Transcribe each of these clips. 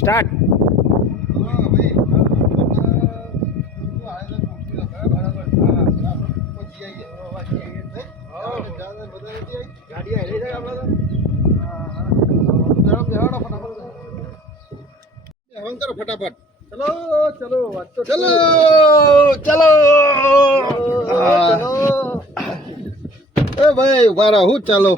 Start. ફટાફટ ચલો ચલો ચલો ચલો એ ભાઈ ઉભા રહો હું ચાલો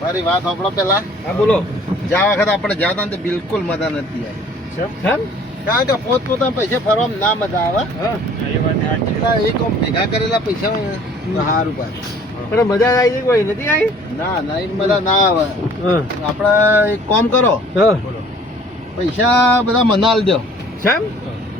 મારી વાત સાંભળો પેલા. હા બોલો. જ્યાં વખત આપણે જ્યાં હતા ને તે બિલકુલ મજા નથી આવી. કેમ? કારણ કે પોતપોતાના પૈસા ફરવામાં ના મજા આવે. હા એ વાત સાચી. એટલે એક આમ ભેગા કરેલા પૈસા હોય ને તો સારું પાછું. પણ મજા આવી કોઈ નથી આવી. ના ના એ મજા ના આવે. હા આપણે એક કામ કરો, હા પૈસા બધા મને આલ દો. કેમ?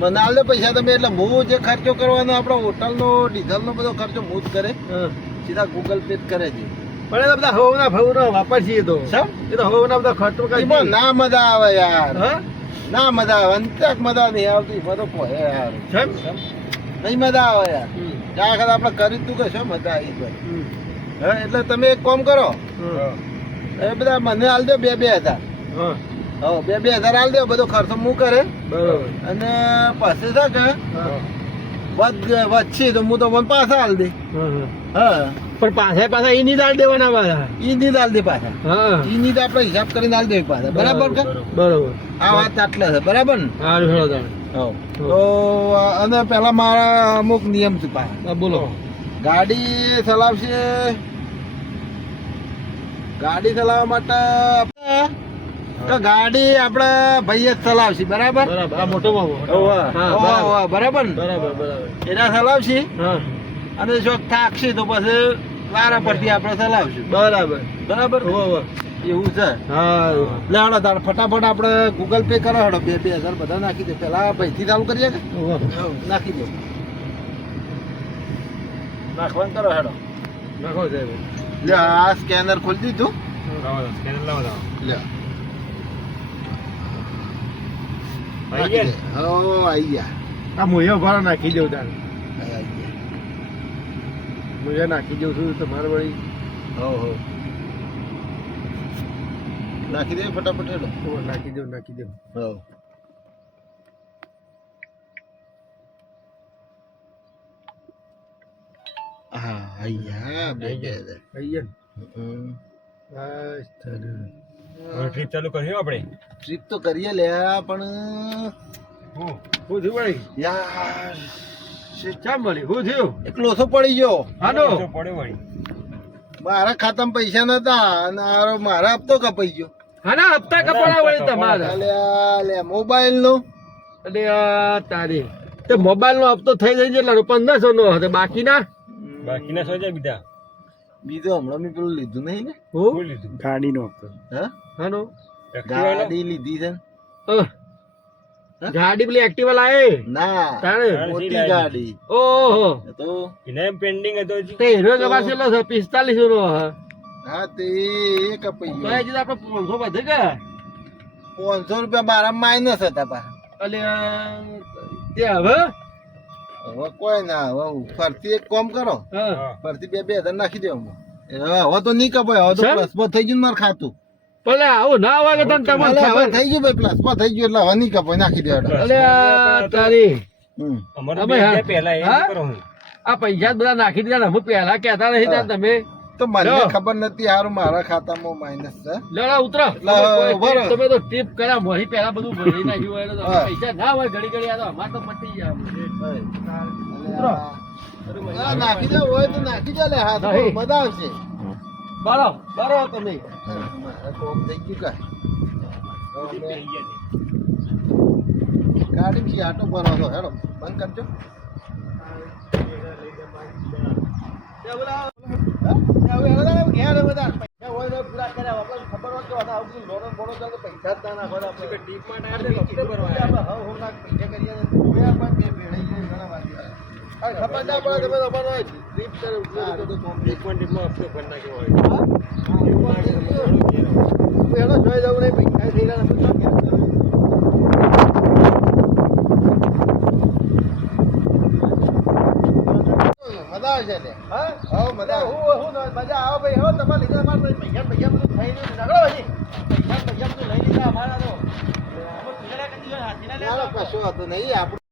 મને આલ દો પૈસા તમે. એટલે હું જે ખર્ચો કરવાનો આપણો હોટલનો ડીઝલનો બધો ખર્ચો હું જ કરે. હા સીધા ગૂગલ પે જ કરે છે. પણ એ તો બધા હોવના ફવના વાપરશે એ તો. સમ એ તો હોવના બધા ખર્ચો એમાં કરી. ના મજા આવે યાર. હા ના મજા આવે. અંતક મજા નહીં આવતી. બધો કહે યાર કેમ? નહીં મજા આવે યાર. હમ. જ્યાં વખત આપણે કરી તું કે શું મજા આવી ભાઈ. હમ. હા એટલે તમે એક કામ કરો, હા એ બધા મને હાલ દો 2,000. હા હા 2,000 હાલ દો. બધો ખર્ચો હું કરે. બરોબર. અને પછી છે કે હા વધશે તો હું તો મને પાછા હાલ દે. હા હા પણ પાછા એની દાળ દેવાના પાછા. ઈ ની હાલ દે પાછા. હા ઈ ની આપણે હિસાબ કરીને હાલ દે પાછા. બરાબર કે બરોબર. આ વાત આટલે છે. બરાબર ને? સારું હેડો તમે. તો અને પેલા મારા અમુક નિયમ છે પાછા. હા બોલો. ગાડી ચલાવશે, ગાડી ચલાવવા માટે તો ગાડી આપણે ભાઈ જ ચલાવશે. બરાબર? બરાબર. આ મોટો બાબુ. હોવે. હા, હોવે, બરાબર ને? બરાબર બરાબર. એના ચલાવશે હા અને જો થાકશે તો પછી વારા પરથી આપણે ચલાવશું. બરાબર. બરાબર? હોવે. એવું છે. હા લે હડો તાર ફટાફટ આપણે ગૂગલ પે કરો. હડો 2,000 બધા નાખી દે. પેલા ભાઈથી ચાલુ કરીએ કે હોવે. નાખી દો. નાખવાનું કરો હેડો. નાખો સાહેબ. લે આ સ્કેનર ખોલી દીધું. સ્કેનર લાવો લાવો. લે આવી ગયા ને? હો આઈ ગયા. આ મોયો ભાડો નાખી દઉં તાર. આઈ ગયા. મોયા નાખી દઉં છું તમારે વળી. હો હો નાખી દે ફટાફટ હેડો. નાખી દઉં નાખી દઉં. હો હા આઈ ગયા. બે આઈ ગયા. આવી ગયા ને? બસ ચાલો. ટ્રીપ ચાલુ કર્યું આપણે. ટ્રીપ તો કરીએ લે પણ હું થયું વળી? યાર કેમ વળી? શું થયું? એક લોસો પડી ગયો. હાલો. મારા ખાતામાં પૈસા નતા અને મારા હપ્તો કપાઈ ગયો. હાના હપ્તા કપાણા વળી તમારા? લે મોબાઈલ નો. અરે આ તારી તે મોબાઈલ નો હપ્તો થઈ જાય એટલે 1500 નો હતો. બાકીના સોજા બીજા બીજો હમણાં મેં પેલું લીધું નહીં ને. હું લીધું? ગાડીનો હપ્તો. હા હાનો? ગાડી લીધી છે ને? ગાડી પેલી એક્ટિવા લાવે ના તારે મોટી ગાડી. ઓહો તો એને પેન્ડિંગ હતો તે હીરો કપાસેલો છે 4500 નો. હા તે એ કપાઈ તો ગયો. એ જ આપણે 500 વધે કે 500 રૂપિયા મારા માઇનસ હતા પા. અલે તે હવે હવે કોઈ ના. હવે ફરતી એક કામ કરો, હા ફરતી 2,000 નાખી દે. હવે તો નહીં કપાય. હવે તો સર? પ્લસમાં થઈ ગયું ને મારું ખાતું. ભલે આવું ના આવે કે તને તમને અલે હવે ખબર. થઈ ગયું ભાઈ. પ્લસમાં થઈ ગયું એટલે હવે નહીં કપાય. નાખી દે હેડો. અલે આ તારી હમ. અમે હા આ પૈસા જ બધા નાખી દીધા ને અમે પહેલા કહેતા નહીં તા તમે. તો મને લો. ખબર નથી હારું મારા ખાતામાં માઇનસ છે. લેડા ઉતરો. લા, બરો. તમે તો ટીપ કર્યા મોરી પહેલા બધું ભરી નાખ્યું હોય એટલે તો હા. પૈસા ના હોય ઘડી ઘડી આ તો અમાર તો પતી જાય. ઉતરો. હા, નાખી દે હોય તો નાખી દે લે. હા તો નહીં. મજા આવશે. બારો બારો તમે. મારે કોમ થઈ ગયું કાંઈ. ગાડી થી આટો ભરવાનો હેડો બંધ કરજો. મજા આવશે લે. હા મજા આવે. મજા આવે ભાઈ. હવે તમારે લીધા પૈસા બધું થઈ ગયું. ના, કશું હતું નહીં આપણે